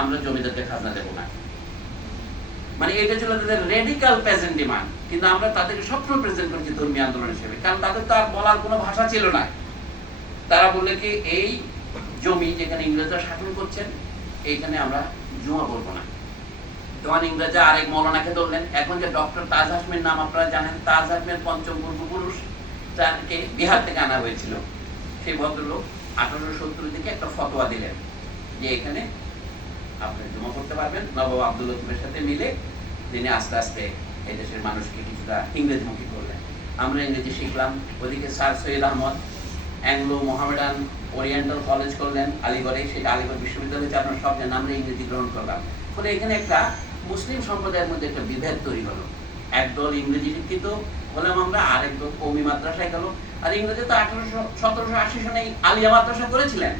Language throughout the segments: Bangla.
আমরা জমিদারকে খাজনা দেবো না। মানে এটা ছিল তাদের রেডিক্যাল প্রেজেন্ট ডিমান্ড কিন্তু আমরা তাদেরকে সবসময় প্রেজেন্ট করেছি ধর্মীয় আন্দোলন হিসেবে। কারণ তাদের তো আর বলার কোনো ভাষা ছিল না। তারা বললে কি, এই জমি যেখানে ইংরেজরা শাসন করছেন, এইখানে আমরা জুমা বলব না। তখন ইংরেজরা আরেক মৌলানাকে ধরলেন। এখন যে ডক্টর তাজ হাসমের নাম আপনারা জানেন, তাজ হাসমের পঞ্চম পূর্বপুরুষ, তাকে বিহার থেকে আনা হয়েছিল। সেই ভদ্রলোক আঠারোশো সত্তর দিকে একটা ফতোয়া দিলেন যে এখানে আপনি জমা করতে পারবেন। নবাব আব্দুল লতিফের সাথে মিলে তিনি আস্তে আস্তে এই দেশের মানুষকে কিছুটা ইংরেজমুখী করলেন। আমরা ইংরেজি শিখলাম। ওদিকে sir Syed Ahmad Anglo Mohammedan Oriental college করলেন আলিগড়ে। সেটা আলিগড় বিশ্ববিদ্যালয় আপনার সব জানেন আমরা ইংরেজি গ্রহণ করলাম। ফলে এখানে একটা মুসলিম সম্প্রদায়ের মধ্যে একটা বিভেদ তৈরি হলো। একদল ইংরেজি শিক্ষিত হলাম আমরা আরেক দল কৌমি মাদ্রাসায় গেল। আর ইংরেজি তো আঠারোশো, সতেরোশো আশি সনে আলিয়া মাদ্রাসা করেছিলেন।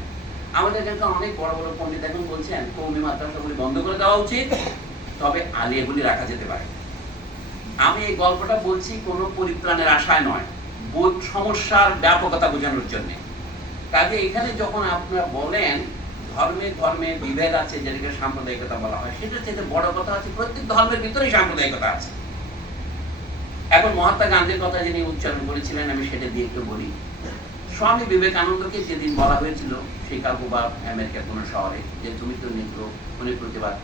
আমাদের এখানকার অনেক বড় বড় পণ্ডিত এখন বলছেন, কৌমি মাদ্রাসাগুলি বন্ধ করে দেওয়া উচিত, তবে রাখা যেতে পারে। আমি এই গল্পটা বলছি কোনো আশায় নয়, বোধ সমস্যার ব্যাপকতা বোঝানোর জন্য। কাজে এখানে যখন আপনারা বলেন, ধর্মে ধর্মে বিভেদ আছে, যেটাকে সাম্প্রদায়িকতা বলা হয় সেটা চেয়ে বড় কথা আছে, প্রত্যেক ধর্মের ভিতরেই সাম্প্রদায়িকতা আছে। এখন মহাত্মা গান্ধীর কথা যিনি উচ্চারণ করেছিলেন, আমি সেটা দিয়ে একটু বলি। স্বামী বিবেকানন্দকে যেদিন বলা হয়েছিল, শিকাগো বা আমেরিকার কোনো শহরে, যে তুমি তো নিগ্র উনি প্রতিবাদ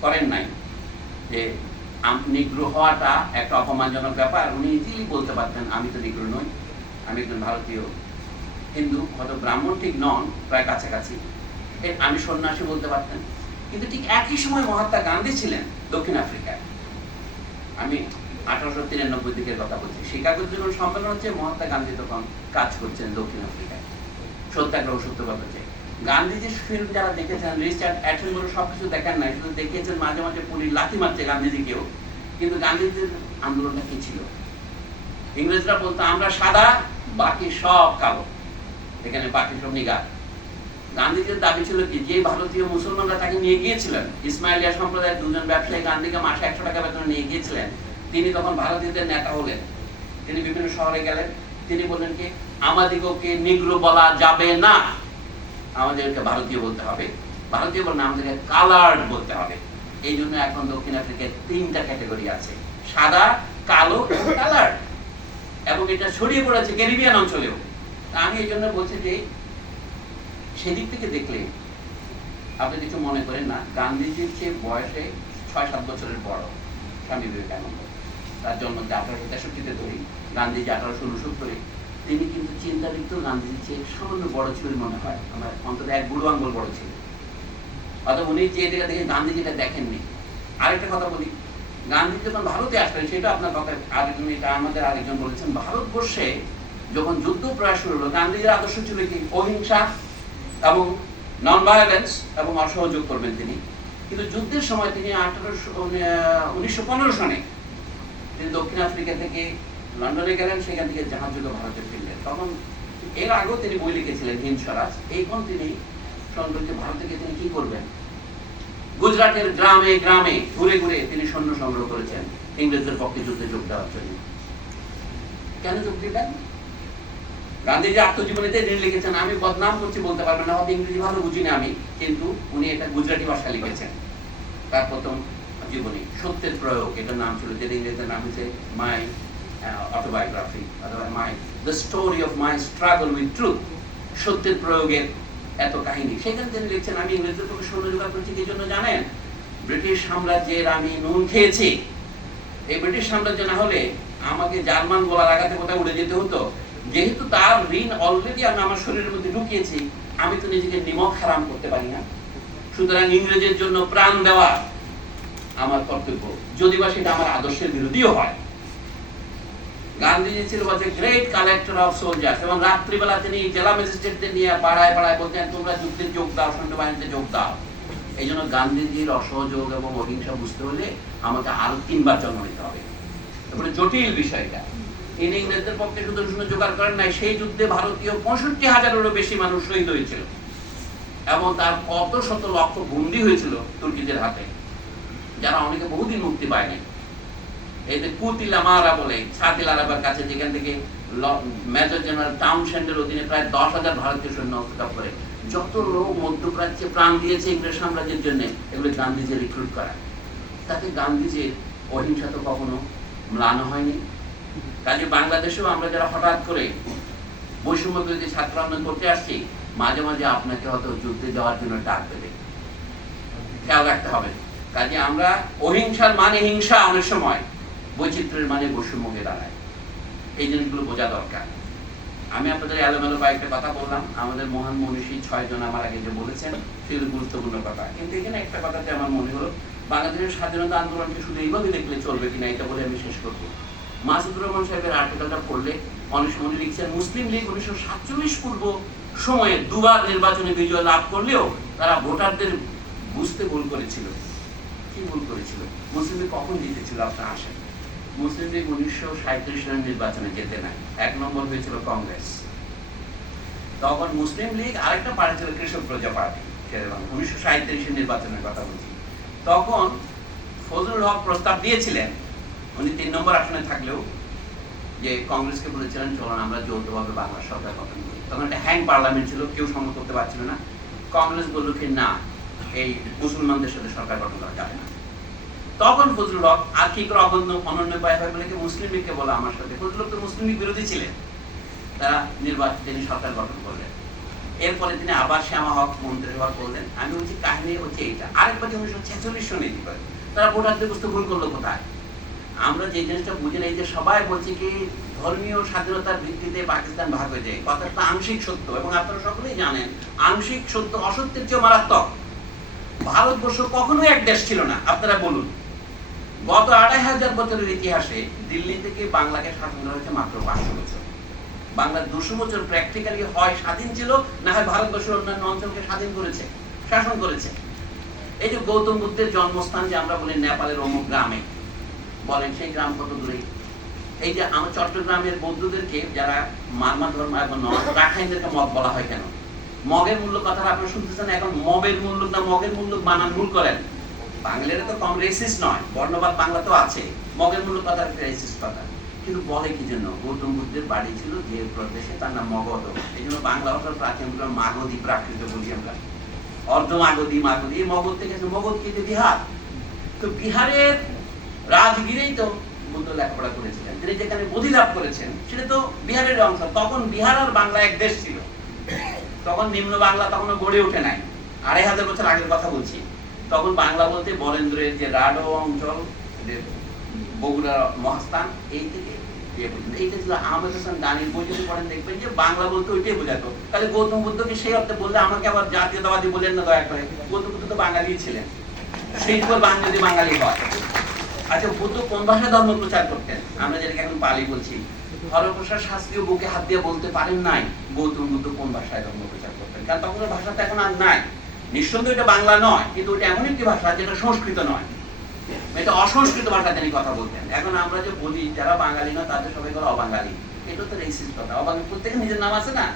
করেন নাই, যে নিগ্র হওয়াটা একটা অপমানজনক ব্যাপার। উনি ইজিলি বলতে পারতেন, আমি তো নিগ্র নই, আমি একজন ভারতীয় হিন্দু, হয়তো ব্রাহ্মণ ঠিক নন, প্রায় কাছাকাছি। এ, আমি সন্ন্যাসী বলতে পারতেন। কিন্তু ঠিক একই সময় মহাত্মা গান্ধী ছিলেন দক্ষিণ আফ্রিকায়। আমি আঠারোশো তিরানব্বই দিকের কথা বলছি। শিকাগোর জীবন সম্মেলন হচ্ছে, মহাত্মা গান্ধী তখন কাজ করছেন দক্ষিণ আফ্রিকায়। সত্যাগ্রহ সত্যবাদ হচ্ছে। গান্ধীজির ফিল্ম যারা দেখেছেন, রিচার্ড অ্যাটনবরো সব কিছু দেখেন নাই, শুধু দেখিয়েছেন মাঝে মাঝে পুলিশ লাথি মারছে গান্ধীজিকেও। কিন্তু গান্ধীজির আন্দোলনটা কি ছিল? ইংরেজরা বলতো, আমরা সাদা, বাকি সব কালো। এখানে বাকি সব নিগার। গান্ধীজির দাবি ছিল কি যে ভারতীয় মুসলমানরা তাকে নিয়ে গিয়েছিলেন, ইসমাইলিয়া সম্প্রদায়ের দুজন ব্যবসায়ী গান্ধীকে মাসে একশো টাকা বেতন নিয়ে গিয়েছিলেন তিনি তখন ভারতীয়দের নেতা হলেন। তিনি বিভিন্ন শহরে গেলেন। তিনি বললেন কি, আমাদিগকে নিগ্রো বলা যাবে না। আমাদেরকে ভারতীয় বলতে হবে। ভারতীয় বলে আমাদেরকে কালার্ড বলতে হবে। এই জন্য এখন দক্ষিণ আফ্রিকায় তিনটা ক্যাটাগরি আছে। সাদা, কালো, কালার্ড। এবং এটা ছড়িয়ে পড়েছে ক্যারিবিয়ান অঞ্চলেও। আমি এই জন্য বলছি যে, সেদিক থেকে দেখলে আপনি কিছু মনে করেন না, গান্ধীজির চেয়ে বয়সে ছয় সাত বছরের বড় স্বামী বিবেকানন্দ। তার জন্ম হচ্ছে আঠারোশো তেষট্টিতে ধরি, গান্ধীজি আঠারোশো উনসত্তরে তিনি কিন্তু চিন্তারিত গান্ধীজির চেয়ে সামান্য বড় ছিল মনে হয়। আমার অন্তত এক বুড়ো আঙ্গুল বড় ছিল। অথবা উনি যে দিকে দেখে গান্ধীজিটা দেখেননি। আরেকটা কথা বলি গান্ধী যখন ভারতে আসলেন, সেটা আপনার কথা আরেকজন এটা আমাদের আরেকজন বলেছেন, ভারতবর্ষে যখন যুদ্ধ প্রয়াস শুরু হলো, গান্ধীজির আদর্শ ছিল কি? অহিংসা এবং নন ভায়োলেন্স এবং অসহযোগ করবেন তিনি। কিন্তু যুদ্ধের সময় তিনি আঠারোশো উনিশশো পনেরো সনে তিনি দক্ষিণ আফ্রিকা থেকে লন্ডনে গেলেন, সেখান থেকে জাহাজ যুগে ভারতে ফিরলেন তখন এর আগেও তিনি বই লিখেছিলেন, হিন্দ স্বরাজ। এইখন তিনি সম্পর্কে ভারতে গিয়ে তিনি কি করবেন? গুজরাটের গ্রামে গ্রামে, ঘুরে ঘুরে তিনি সৈন্য সংগ্রহ করেছেন, ইংরেজদের পক্ষে যুদ্ধে যোগ দেওয়ার জন্য। কেন যোগ দিলেন? গান্ধীজি আত্মজীবনীতে তিনি লিখেছেন, আমি বদনাম করছি বলতে পারবেন না, হয়তো ইংরেজি ভালো বুঝি না আমি, কিন্তু উনি এটা গুজরাটি ভাষা লিখেছেন। তার প্রথম জীবনী, সত্যের প্রয়োগ, এটার নাম ছিল যেটা ইংরেজির নাম হচ্ছে মাই অটোবায়োগ্রাফি অথবা my the story of my struggle with truth সত্যের প্রয়োগের এত কাহিনী। সেখানে তিনি লিখছেন, আমি ইংরেজদের পক্ষে জোগাড় করেছি কি জন্য জানেন? ব্রিটিশ সাম্রাজ্যের আমি নুন খেয়েছি। এই ব্রিটিশ সাম্রাজ্য না হলে আমাকে জার্মান গলার আঘাতে কোথায় উড়ে যেতে হতো। যেহেতু তার ঋণ অলরেডি আমি আমার শরীরের মধ্যে ঢুকিয়েছি, আমি তো নিজেকে নিমক হারাম করতে পারি না। সুতরাং ইংরেজের জন্য প্রাণ দেওয়া আমার কর্তব্য। যদি বা সেটা আমার আদর্শের বিরোধীও হয়। গান্ধীজি ছিল বলছে গ্রেট কালেক্টর অফ সোলজার্স এবং রাত্রিবেলা তিনি জেলা ম্যাজিস্ট্রেটদের নিয়ে পাড়ায় পাড়ায় বলতেন, তোমরা যুদ্ধে যোগ দাও যোগ দাও। এই জন্য গান্ধীজির অসহযোগ এবং অহিংসা বুঝতে হলে আমাকে আরও তিনবার জন্ম নিতে হবে। তারপরে জটিল বিষয়টা। তিনি ইংরেজদের পক্ষে শুধু জোগাড় করেন নাই, সেই যুদ্ধে ভারতীয় পঁয়ষট্টি হাজারেরও বেশি মানুষ শহীদ হয়েছিল। এবং তার কত শত লক্ষ বন্দী হয়েছিল তুর্কিদের হাতে। যারা অনেকে বহুদিন মুক্তি পায়নি। এই যে কুতিলামারা বলে ছাতিল কাছে যেখান থেকে মেজর জেনারেল টাউনশেন্ডের অধীনে প্রায় দশ হাজার ভারতীয় সৈন্য হস্তক্ষেপ করে। যত লোক মধ্যপ্রাচ্যে প্রাণ দিয়েছে ইংরেজ সাম্রাজ্যের জন্য, এগুলো গান্ধীজি রিক্রুট করা তাতে গান্ধীজির অহিংসা তো কখনো ম্লানো হয়নি। কাজে বাংলাদেশেও আমরা যারা হঠাৎ করে বৈষম্য বিরোধী ছাত্র আন্দোলন করতে আসছি, মাঝে মাঝে আপনাকে হয়তো যুদ্ধে যাওয়ার জন্য ডাক দেবে। খেয়াল রাখতে হবে। কাজে আমরা অহিংসার মানে হিংসা অনেক সময়, বৈচিত্র্যের মানে বৈষম্যকে দাঁড়ায়। এই জিনিসগুলো বোঝা দরকার। আমি আপনাদের এলোমেলো কয়েকটা কথা বললাম। আমাদের মহান মনীষী ছয়জন আমার আগে যে বলেছেন, সেগুলো গুরুত্বপূর্ণ কথা। কিন্তু এখানে একটা কথাতে আমার মনে হলো, বাংলাদেশের স্বাধীনতা আন্দোলনকে শুধু এইভাবে দেখলে চলবে কিনা, এটা বলে আমি শেষ করব। মাসুদুর রহমান সাহেবের আর্টিকেলটা পড়লে অনেক সময় লিখছেন, মুসলিম লীগ উনিশশো সাতচল্লিশ পূর্ব সময়ে দুবার নির্বাচনে বিজয় লাভ করলেও তারা ভোটারদের বুঝতে ভুল করেছিল। কি ভুল করেছিল? মুসলিম লীগ কখন জিতেছিল? আপনার আসেন। মুসলিম লীগ উনিশশো সাঁত্রিশ সালের নির্বাচনে যেতে নাই এক নম্বর হয়েছিল কংগ্রেস। তখন মুসলিম লীগ আরেকটা পার্টি ছিল কৃষক প্রজা পার্টি। উনিশশো সাঁত্রিশের নির্বাচনের কথা বলছি। তখন ফজলুল হক প্রস্তাব দিয়েছিলেন। উনি তিন নম্বর আসনে থাকলেও যে কংগ্রেসকে বলেছিলেন, চলুন, আমরা যৌথভাবে বাংলা সরকার গঠন করি। তখন একটা হ্যাং পার্লামেন্ট ছিল, কেউ সম্মত করতে পারছিল না। কংগ্রেস বলল কি, না এই মুসলমানদের সাথে সরকার গঠন করা যাবে না। তখন ফজলুল হক আর কি করে অবন্য অনন্য উপায় হয় বলে মুসলিম লীগকে বলো আমার সাথে ফজলুল হক তো মুসলিম লীগ বিরোধী ছিলেন। তারা নির্বাচন তিনি সরকার গঠন করলেন, এরপরে তিনি আবার শ্যামা হক মন্ত্রিসভা করলেন। আমি বলছি, কাহিনী হচ্ছে এইটা। আরেকবার উনিশশো ছেচল্লিশ সনে করে? তারা ভোটারদের বুঝতে ভুল করল কোথায়? আমরা যে জিনিসটা বুঝি না এই যে সবাই বলছে কি, ধর্মীয় স্বাধীনতার ভিত্তিতে পাকিস্তান ভাগ হয়ে যায়। কথাটা আংশিক সত্য এবং আপনারা সকলেই জানেন, আংশিক সত্য অসত্যের চেয়ে মারাত্মক। ভারতবর্ষ কখনোই এক দেশ ছিল না। আপনারা বলুন, গত আড়াই হাজার বছরের ইতিহাসে দিল্লি থেকে বাংলাকে শাসন করা হয়েছে মাত্র পাঁচশো বছর। বাংলার দুশো বছর প্র্যাকটিক্যালি হয় স্বাধীন ছিল, না হয় ভারতবর্ষের অন্যান্য অঞ্চলকে স্বাধীন করেছে, শাসন করেছে। এই যে গৌতম বুদ্ধের জন্মস্থান যে আমরা বলি নেপালের অমুক গ্রামে, বলেন সেই গ্রাম কত দূরে? এই যে আমার চট্টগ্রামের বৌদ্ধদেরকে যারা মারমা ধর্ম এবং রাখাইনদেরকে মগ বলা হয় কেন? মগের মূল্য কথাটা আপনারা শুনতেছেন এখন মবের মূল্য না মগের মূল্য বানান, ভুল করেন। বাংলাটা তো কম রেসিস নয়, বর্ণবাদ বাংলা তো আছে। মগের মূল্য কথা রেসিস কথা। কিন্তু বলে কি জন্য গৌতম বুদ্ধের বাড়ি ছিল যে প্রদেশে, তার নাম মগধ। এই জন্য বাংলা ভাষার প্রাচীন মাগধী প্রাকৃত বলি আমরা। অর্ধ মাগধী মাগধী, এই মগধ থেকে মগধ কি বিহার? তো বিহারের রাজগিরেই তো বুদ্ধ লেখাপড়া করেছিলেন। তিনি যেখানে বোধি লাভ করেছেন, সেটা তো বিহারের অংশ। তখন বিহার আর বাংলা এক দেশ ছিল। তখন নিম্ন বাংলা তখনও গড়ে ওঠে নাই। আড়াই হাজার বছর আগের কথা বলছি। তখন বাংলা বলতে বরেন্দ্রের যে রাডো অঞ্চল বগুড়া মহাস্থান, এই থেকে এইটা ছিল আহমেদ হাসান বই যদি পড়েন দেখবেন যে বাংলা বলতে ওইটাই বোঝাতো। তাহলে গৌতম বুদ্ধকে সেই অর্থে বললে আমাকে আবার জাতীয়তাবাদী বলেন না দয়া করে। গৌতম বুদ্ধ তো বাঙালি ছিলেন। সেই পর বাঙালি বাঙালি হয়। আচ্ছা বুদ্ধ কোন ভাষায় ধর্ম প্রচার করতেন? আমরা যেটাকে এখন পালি বলছি। হরপ্রসাদ শাস্ত্রীয় বুকে হাত দিয়ে বলতে পারেন নাই, গৌতম বুদ্ধ কোন ভাষায় ধর্ম প্রচার করতেন? কারণ তখন ওই ভাষাটা এখন আর নাই। নিঃসন্দেহে এটা বাংলা নয়, কিন্তু ওটা এমন একটি ভাষা যেটা সংস্কৃত নয়। এটা অসংস্কৃত ভাষা তিনি কথা বলতেন। এখন আমরা যে বলি, যারা বাঙালি না তাদের সবাই বলে অবাঙালি। এটা তো রেসিস কথা। অবাঙালি প্রত্যেকের নিজের নাম আছে না?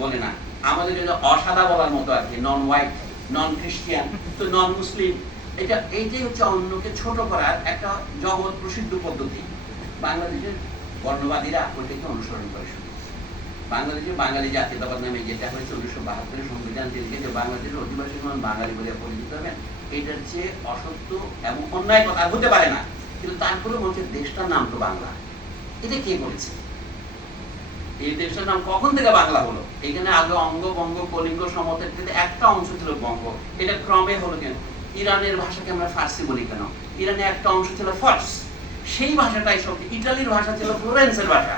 বলে না। আমাদের জন্য অসাদা বলার মতো আর কি নন হোয়াইট নন খ্রিস্টিয়ান তো নন মুসলিম এটা, এইটাই হচ্ছে অন্যকে ছোট করার একটা জগৎ প্রসিদ্ধ পদ্ধতি। বাংলাদেশের বর্ণবাদীরা ওইটাকে অনুসরণ করে শুরু বাংলাদেশে বাঙালি জাতীয়তাবাদ নামে যেটা হয়েছে উনিশশো বাহাত্তরের সংবিধান থেকে যে বাংলাদেশের অধিবাসী সমান বাঙালি বলে পরিচিত হবেন, এটার চেয়ে অসত্য এবং অন্যায় কথা হতে পারে না। কিন্তু তারপরে বলছে দেশটার নাম তো বাংলা। এটা কে বলেছে? এই দেশটার নাম কখন থেকে বাংলা হলো? এখানে আগে অঙ্গ, বঙ্গ, কলিঙ্গ সমতের থেকে একটা অংশ ছিল বঙ্গ। এটা ক্রমে হলো কেন? ইরানের ভাষাকে আমরা ফার্সি বলি কেন? ইরানে একটা অংশ ছিল ফার্স। সেই ভাষাটাই সব। ইটালির ভাষা ছিল ফ্লোরেন্সের ভাষা।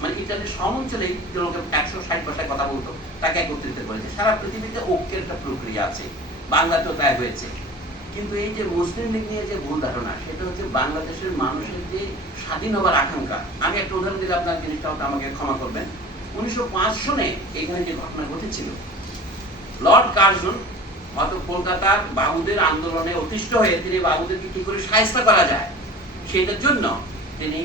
মানে ইটালির অঞ্চলেই যে একশো ষাট ভাষায় কথা বলতো, তাকে একত্রিত করেছে। সারা পৃথিবীতে ঐক্যের একটা প্রক্রিয়া আছে। বাংলাতেও তাই হয়েছে। কিন্তু এই যে মুসলিম লীগ নিয়ে যে ভুল ধারণা, সেটা হচ্ছে বাংলাদেশের মানুষের যে স্বাধীন হবার আকাঙ্ক্ষা। আমি একটা উদাহরণ দিলে আপনার জিনিসটা আমাকে ক্ষমা করবেন। উনিশশো পাঁচ সনে এখানে যে ঘটনা ঘটেছিল, লর্ড কার্জন হয়তো কলকাতার বাবুদের আন্দোলনে অতিষ্ঠ হয়ে তিনি বাবুদেরকে কি করে সাহায্য করা যায় সেটার জন্য তিনি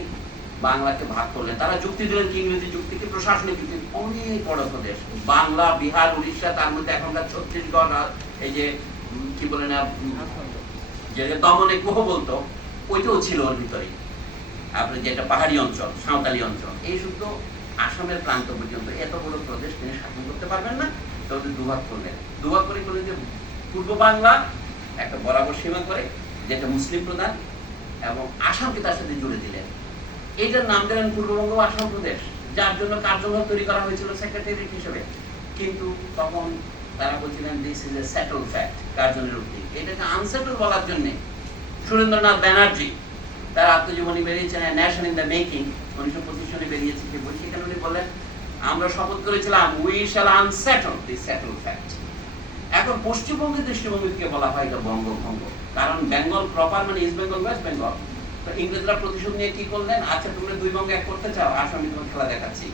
বাংলাকে ভাগ করলেন। তারা যুক্তি দিলেন কি ইংরেজি যুক্তি, কি প্রশাসনিক যুক্তি। অনেক বড় প্রদেশ। বাংলা, বিহার, উড়িষ্যা, তার মধ্যে এখনকার ছত্তিশগড় এই যে কি বলে না যে দমনে কুহ বলতো, ওইটাও ছিল ওর ভিতরে আপনার যেটা পাহাড়ি অঞ্চল, সাঁওতালি অঞ্চল, এই শুধু আসামের প্রান্ত পর্যন্ত এত বড় প্রদেশ তিনি শাসন করতে পারবেন না। তা ওদের দুভাগ করলেন। দুভাগ করে করলেন যে পূর্ব বাংলা, একটা বরাবর সীমা করে, যেটা মুসলিম প্রধান এবং আসামকে তার সাথে জুড়ে দিলেন। এইটার নাম দিলেন পূর্ববঙ্গ আসাম প্রদেশ, যার জন্য কার্যভার তৈরি করা হয়েছিল সেক্রেটারি হিসেবে। কিন্তু তখন তারা বলছিলেন this is a settle fact কার্জনের উক্তি এটাকে আনসেটল বলার জন্য সুরেন্দ্রনাথ ব্যানার্জি, তার আত্মজীবনী বেরিয়েছেন ন্যাশন ইন দ্য মেকিং উনিশশো পঁচিশ সনে বেরিয়েছে। যে বই সেখানে উনি বললেন, আমরা শপথ করেছিলাম we shall unsettle this settle fact এখন পশ্চিমবঙ্গের দৃষ্টিভঙ্গি থেকে বলা হয় এটা বঙ্গভঙ্গ। কারণ বেঙ্গল প্রপার মানে ইস্ট বেঙ্গল ওয়েস্ট বেঙ্গল তো ইংরেজরা প্রতিশোধ নিয়ে কি করলেন? আচ্ছা তোমরা দুই বঙ্গে এক করতে চাও? আসো, আমি তোমার খেলা দেখাচ্ছি।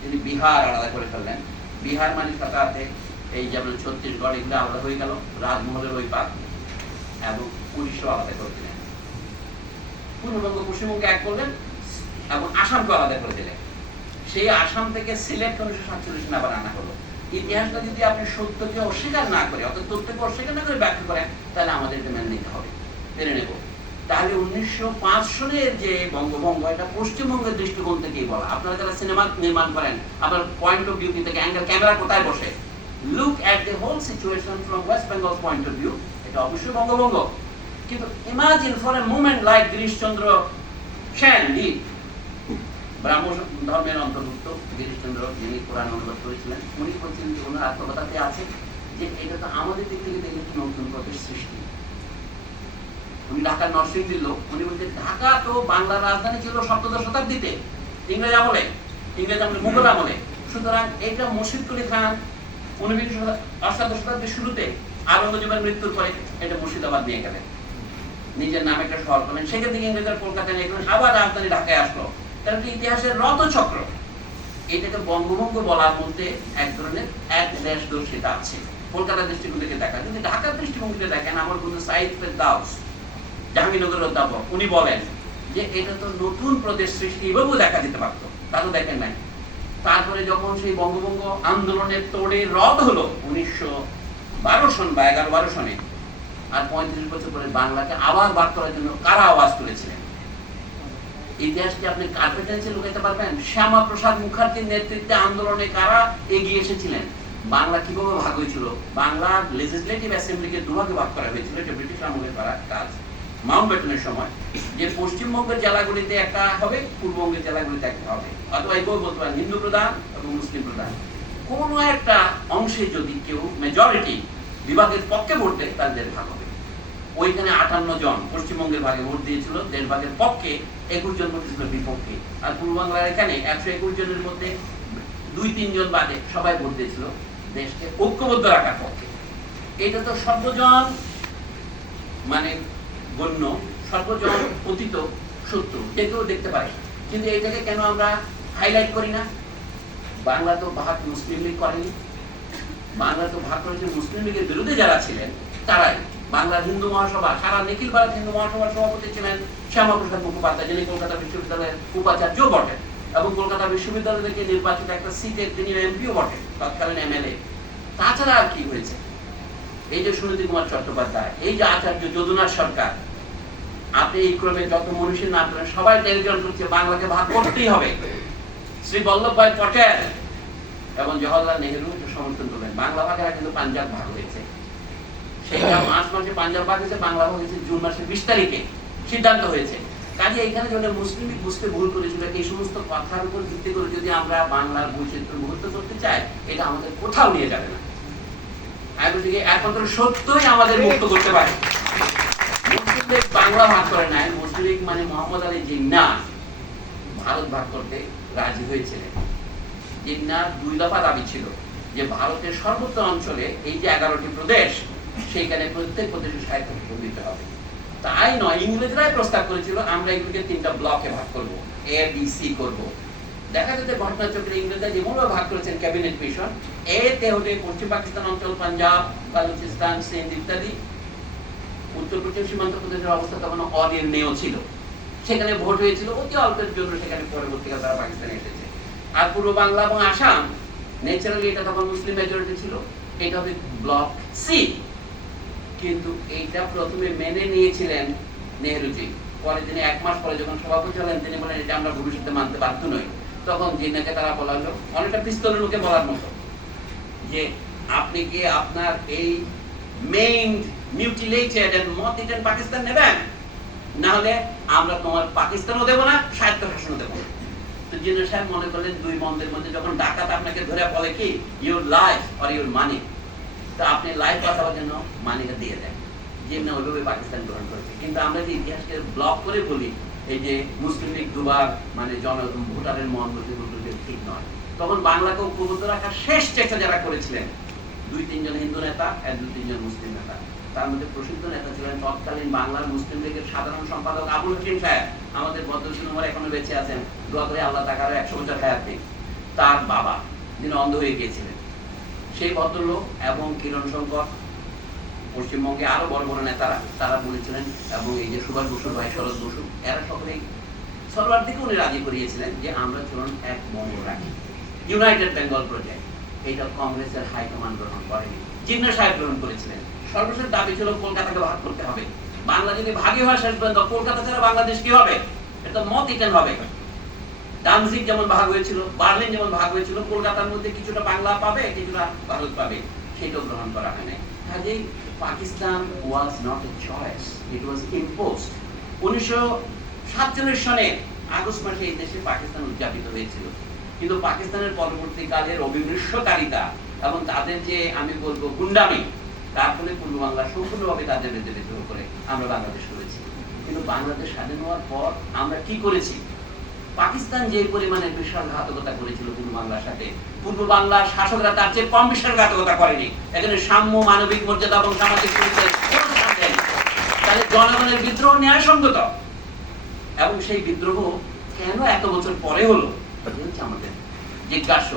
তিনি বিহার আলাদা করে ফেললেন। বিহার মানে সাথে এই যেমন ছত্তিশগড়, এগুলো আলাদা হয়ে গেল, রাজমহলের ওই পাক এবং উড়িষ্যা আলাদা করে দিলেন। পূর্ববঙ্গ পশ্চিমবঙ্গে এক করলেন এবং আসামকে আলাদা করে দিলেন। সেই আসাম থেকে সিলেট উনিশশো সাতচল্লিশ আবার আনা হলো। ইতিহাসটা যদি আপনি সত্যকে অস্বীকার না করে, অর্থাৎ তথ্যকে অস্বীকার না করে ব্যাখ্যা করেন, তাহলে আমাদেরকে মেনে নিতে হবে। মেনে নেব। তাহলে উনিশশো সনের যে বঙ্গভঙ্গ, এটা পশ্চিমবঙ্গের দৃষ্টিকোণ থেকেই বলা। আপনারা যারা সিনেমা নির্মাণ করেন, আপনার পয়েন্ট অফ ভিউ থেকে অ্যাঙ্গেল ক্যামেরা কোথায় বসে? Look at the whole situation from West Bengal point of view এটা অবশ্যই বঙ্গভঙ্গ। কিন্তু imagine for a moment like Girishchandra Sen he Brahmo ধর্মের অন্তর্ভুক্ত গিরিশচন্দ্র যিনি কোরআন অনুবাদ করেছিলেন উনি বলছেন যে ওনার আত্মকথাতে আছে যে এটা তো আমাদের দিক থেকে দেখলে একটি নতুন পথের সৃষ্টি। উনি ঢাকার নরসিংদীর লোক উনি বলছেন ঢাকা তো বাংলার রাজধানী ছিল সপ্তদশ শতাব্দীতে ইংরেজ আমলে ইংরেজ আমলে মুঘল আমলে। সুতরাং এটা মুর্শিদকুলি খান ঊনবিংশ অষ্টাদশ শতাব্দীর শুরুতে আরঙ্গজেবের মৃত্যুর পরে এটা মুর্শিদাবাদ নিয়ে গেলেন। নিজের নামে একটা শহর করলেন। সেখান থেকে ইংরেজরা কলকাতায় নিয়ে গেলেন আবার রাজধানী ঢাকায় আসলো। কারণ ইতিহাসের রথচক্র, এটাকে বঙ্গভঙ্গ বলার মধ্যে এক ধরনের এক দেশ দর্শিতা আছে। কলকাতার দৃষ্টিকোণ থেকে দেখা যদি ঢাকার থেকে দেখেন, আমার বন্ধু সাইদ ফেরদাউস, জাহাঙ্গীরনগরের অধ্যাপক, উনি বলেন যে এটা তো নতুন প্রদেশ সৃষ্টি এভাবেও দেখা যেতে পারতো। তা তো দেখেন নাই। তারপরে যখন সেই বঙ্গভঙ্গ আন্দোলনের তোড়ে রদ হলো উনিশশো বারো সন বা এগারো বারো সনে, আর পঁয়ত্রিশ বছর পরে বাংলাকে আবার বার করার জন্য কারা আওয়াজ তুলেছিলেন? ইতিহাসকে আপনি লুকাতে পারবেন, শ্যামা প্রসাদ মুখার্জির নেতৃত্বে আন্দোলনে কারা এগিয়ে এসেছিলেন? বাংলা কীভাবে ভাগ হয়েছিল? বাংলার লেজিসলেটিভ অ্যাসেম্বলিকে দুভাগে ভাগ করা হয়েছিল, এটা ব্রিটিশ আমলের করা কাজ। মাউন্ট ব্যাটনের সময়, যে পশ্চিমবঙ্গের জেলাগুলিতে একটা হবে, পূর্ববঙ্গের জেলাগুলিতে একটা হবে। অথবা এগুলো বলতে পারেন হিন্দু প্রধান এবং মুসলিম প্রধান। কোনো একটা অংশে যদি কেউ মেজরিটি বিভাগের পক্ষে ভোট দেয় তাদের ভাগ হবে। ওইখানে আটান্ন জন পশ্চিমবঙ্গের ভাগে ভোট দিয়েছিল, দেড় ভাগের পক্ষে একুশ জন দিয়েছিল বিপক্ষে। আর পূর্ব বাংলার এখানে একশো একুশ জনের মধ্যে দুই তিনজন বাদে সবাই ভোট দিয়েছিল দেশকে ঐক্যবদ্ধ রাখার পক্ষে। এটা তো সর্বজন মানে গণ্য, সর্বজন অতীত সত্য যে কেউ দেখতে পারে। কিন্তু এটাকে কেন আমরা হাইলাইট করি না? বাংলা তো ভাগ মুসলিম লীগ করেনি। বাংলা তো করেছে মুসলিম লীগের বিরুদ্ধে যারা ছিলেন, তারাই। বাংলার হিন্দু মহাসভা, সারা নিখিল ভারত হিন্দু মহাসভার সভাপতি ছিলেন শ্যামাপ্রসাদ মুখোপাধ্যায়, যিনি কলকাতা বিশ্ববিদ্যালয়ের উপাচার্য বটেন এবং কলকাতা বিশ্ববিদ্যালয় থেকে নির্বাচিত একটা সিটে তিনি এমপিও বটেন, তৎকালীন এমএলএ। তাছাড়া আর কি হয়েছে? এই যে সুনীতি কুমার চট্টোপাধ্যায়, এই যে আচার্য যদুনাথ সরকার, আপনি এই ক্রমে যত মনীষীর নাম সবাই টেলিগ্রাম করছে, বাংলাকে ভাগ করতেই হবে। শ্রী বল্লভভাই পটেল এবং জওয়াহরলাল নেহরু সমর্থন করলেন। বাংলা ভাগের কিন্তু পাঞ্জাব ভাগ হয়েছে। সেটা হয়েছে সিদ্ধান্ত হয়েছে। কাজে এখানে মুসলিম বুঝতে ভুল করেছিল এই সমস্ত কথার উপর ভিত্তি করে যদি আমরা বাংলার করতে চাই, এটা আমাদের কোথাও নিয়ে যাবে না। একমাত্র সত্যই আমাদের মুক্ত করতে পারে। বাংলা ভাগ করে নাই মুসলিম মানে মোহাম্মদ আলী জিন্না ভারত ভাগ করতে রাজি হয়েছিলেন। জিন্নার দুই দফা দাবি ছিল যে ভারতের সর্বোত্তর অঞ্চলে এই যে এগারোটি প্রদেশ সেইখানে প্রত্যেক প্রদেশের সাহিত্য দিতে হবে। তাই নয়, ইংরেজরাই প্রস্তাব করেছিল, আমরা এগুলোকে তিনটা ব্লকে ভাগ করব এ বি সি করব। দেখা যাচ্ছে ঘটনাচক্রে ইংরেজরা যেমনভাবে ভাগ করেছেন, ক্যাবিনেট মিশন এ তে হলে পশ্চিম পাকিস্তান অঞ্চল, পাঞ্জাব, বালুচিস্তান, সিন্ধ ইত্যাদি, উত্তর পশ্চিম সীমান্ত প্রদেশের অবস্থা তখন অনির্ণেয় ছিল। সেখানে ভোট হয়েছিল, অতি অল্পের জন্য সেখানে পরবর্তীকালে তারা পাকিস্তানে এসেছে। আর পূর্ব বাংলা এবং আসাম ন্যাচারালি এটা তখন মুসলিম মেজরিটি ছিল, এটা হবে ব্লক সি কিন্তু এইটা প্রথমে মেনে নিয়েছিলেন নেহরুজি। পরে তিনি এক মাস পরে যখন সভাপতি হলেন, তিনি বলেন এটা আমরা ভবিষ্যতে মানতে বাধ্য নই। তখন জিন্নাকে তারা বলা হলো, অনেকটা পিস্তলের মুখে বলার মতো, যে আপনি কি আপনার এই maimed mutilated and moth eaten Pakistan নেবেন? না হলে আমরা তোমার পাকিস্তানও দেবো না স্বায়ত্ত শাসনও দেবো তো জিন্না সাহেব মনে করলেন, দুই মন্দের মধ্যে যখন ডাকাত আপনাকে ধরে বলে কি your life or your money তো আপনি লাইফ বাঁচাবার জন্য মানিটা দিয়ে দেন। যেমনি ওইভাবে পাকিস্তান গ্রহণ করেছে। কিন্তু আমরা যে ইতিহাসকে ব্লক করে বলি, এই যে মুসলিম লীগ দুবার মানে জন ভোটারের মন বলতে ঠিক নয়। তখন বাংলাকে ঐক্যবদ্ধ রাখার শেষ চেষ্টা যারা করেছিলেন, দুই তিনজন হিন্দু নেতা আর দুই তিনজন মুসলিম নেতা। তার মধ্যে প্রসিদ্ধ নেতা ছিলেন তৎকালীন বাংলার মুসলিম লীগের সাধারণ সম্পাদক আবুল হোসেন সাহেব। আমাদের বদরসিন উমর এখনও বেঁচে আছেন। দোয়া করে আল্লাহ তাকার একশো বছর হায়াত তার বাবা, যিনি অন্ধ হয়ে গিয়েছিলেন সেই ভদ্রলোক এবং কিরণ শঙ্কর, পশ্চিমবঙ্গে আরও বড় বড় নেতারা, তারা বলেছিলেন, এবং এই যে সুভাষ বসু, ভাই শরৎ বসু, এরা সকলেই সরকার থেকে উনি রাজি করিয়েছিলেন যে আমরা চলুন এক বঙ্গ রাখি। ইউনাইটেড বেঙ্গল প্রজেক্ট এটা কংগ্রেসের হাইকমান্ড গ্রহণ করেনি। জিন্না সাহেব গ্রহণ করেছিলেন। সর্বশেষ দাবি ছিল কলকাতাকে ভাগ করতে হবে। বাংলা যদি ভাগই হয়, শেষ পর্যন্ত কলকাতা ছাড়া বাংলাদেশ কি হবে? এটা মত ইটেন হবে। ডানজিক যেমন ভাগ হয়েছিল, বার্লিন যেমন ভাগ হয়েছিল, কলকাতার মধ্যে কিছুটা বাংলা পাবে, কিছুটা ভারত পাবে, সেটাও গ্রহণ করা হয় নাই। কাজেই Pakistan was not a choice it was imposed উনিশশো সাতচল্লিশ সনে আগস্ট মাসে এই দেশে পাকিস্তান উদযাপিত হয়েছিল। কিন্তু পাকিস্তানের পরবর্তীকালের অভিমৃষ্যকারিতা এবং তাদের যে, আমি বলব, গুন্ডামি, তার ফলে পূর্ব বাংলা সম্পূর্ণভাবে তাদের বিদ্রোহ করে আমরা বাংলাদেশ করেছি। কিন্তু বাংলাদেশ স্বাধীন হওয়ার পর আমরা কি করেছি? পাকিস্তান যে পরিমাণে বিশ্বাসঘাতকতা করেছিল পূর্ব বাংলার সাথে, পূর্ব বাংলার শাসকরা তার চেয়ে কম বিশ্বাসঘাতকতা করেনি। এখানে সাম্য, মানবিক মর্যাদা এবং সামাজিক। তাহলে জনগণের বিদ্রোহ ন্যায়সঙ্গত? এবং সেই বিদ্রোহ কেন এত বছর পরে হলো? হচ্ছে আমাদের জিজ্ঞাস্য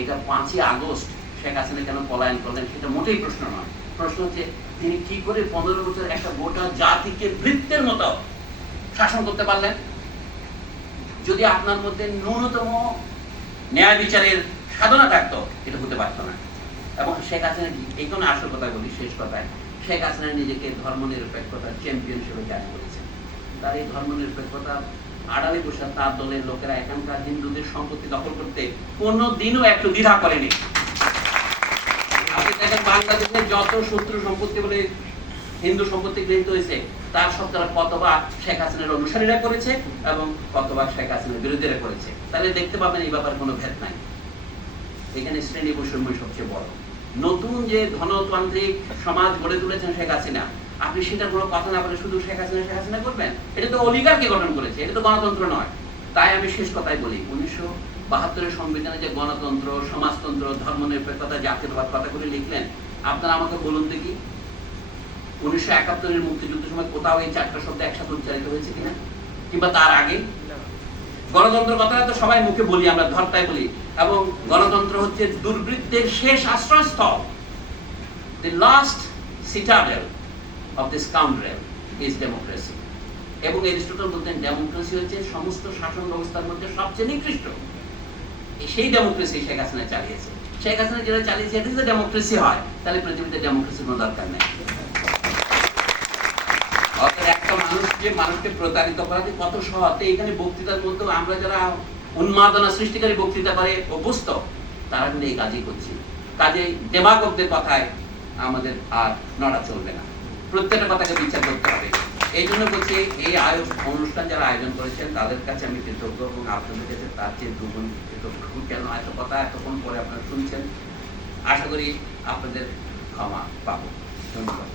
এটা পাঁচই আগস্ট, শেখ হাসিনা কেন পলায়ন করলেন সেটা মোটেই প্রশ্ন নয়। প্রশ্ন হচ্ছে, তিনি কি করে পনেরো বছর একটা গোটা জাতিকে বৃত্তের মতো শাসন করতে পারলেন? যদি আপনার মধ্যে ন্যূনতম ন্যায় বিচারের সাধনা থাকতো, এটা হতে পারতো না। এবং শেখ হাসিনা এখানে আসল কথা বলি, শেষ কথায়, শেখ হাসিনা নিজেকে ধর্ম নিরপেক্ষতার চ্যাম্পিয়ন হিসেবে জারি করেছেন। তার এই ধর্ম নিরপেক্ষতা আড়ালে বসে তার দলের লোকেরা এখানকার হিন্দুদের সম্পত্তি দখল করতে কোনো দিনও একটু দ্বিধা করেনি। আপনি দেখেন বাংলাদেশে যত শত্রু সম্পত্তি বলে হিন্দু সম্পত্তি গৃহীত হয়েছে, তার শতকরা কতবার শেখ হাসিনার অনুসারীরা করেছে এবং কতবার শেখ হাসিনার বিরোধীরা করেছে। তাহলে দেখতে পাবেন এই ব্যাপারে কোনো ভেদ নাই। এখানে শ্রেণি বৈষম্য সবচেয়ে বড়। নতুন যে ধনতান্ত্রিক সমাজ গড়ে তুলেছেন শেখ হাসিনা, আপনি সেটার কোনো কথা না বলে শুধু শেখ হাসিনা শেখ হাসিনা করবেন? এটা তো অলিগারকে গঠন করেছে, এটা তো গণতন্ত্র নয়। তাই আমি শেষ কথাই বলি, উনিশশো বাহাত্তরের সংবিধানে যে গণতন্ত্র, সমাজতন্ত্র, ধর্মনিরপেক্ষতা, জাতীয়তাবাদ কথাগুলি লিখলেন, আপনারা আমাকে বলুন দেখি। উনিশশো একাত্তরের মুক্তিযুদ্ধের সময় কোথাও এই চারটা শব্দ একসাথে উচ্চারিত হয়েছে কিনা? কিংবা তার আগে? গণতন্ত্র কথাটা তো সবাই মুখে বলি আমরা ধর্তায় বলি। এবং গণতন্ত্র হচ্ছে দুর্বৃত্তের শেষ আশ্রয়স্থল। The last citadel of this scoundrel is democracy এবং এরিস্টটল বলতেন ডেমোক্রেসি হচ্ছে সমস্ত শাসন ব্যবস্থার মধ্যে সবচেয়ে নিকৃষ্ট। সেই ডেমোক্রেসি শেখ হাসিনা চালিয়েছে। শেখ হাসিনা যেটা চালিয়েছে এটা যদি ডেমোক্রেসি হয়। তাহলে পৃথিবীতে ডেমোক্রেসির কোনো দরকার নেই। একটা মানুষকে প্রতারিত করা যে কত সহজ এখানে বক্তৃতার মধ্যে আমরা যারা উন্মাদনা সৃষ্টিকারী বক্তৃতা করে অভ্যস্ত, তারা কিন্তু এই কাজই করছি। কাজে দেমাগকদের কথায় আমাদের আর নড়া চলবে না। প্রত্যেকটা কথাকে বিচার করতে হবে। এই জন্য বলছি, এই অনুষ্ঠান যারা আয়োজন করেছেন, তাদের কাছে আমি কৃতজ্ঞ এবং আপনাদের কাছে তার চেয়ে দুগুণ কৃতজ্ঞ। কেন এত কথা এতক্ষণ পরে আপনারা শুনছেন? আশা করি আপনাদের ক্ষমা পাবো। ধন্যবাদ।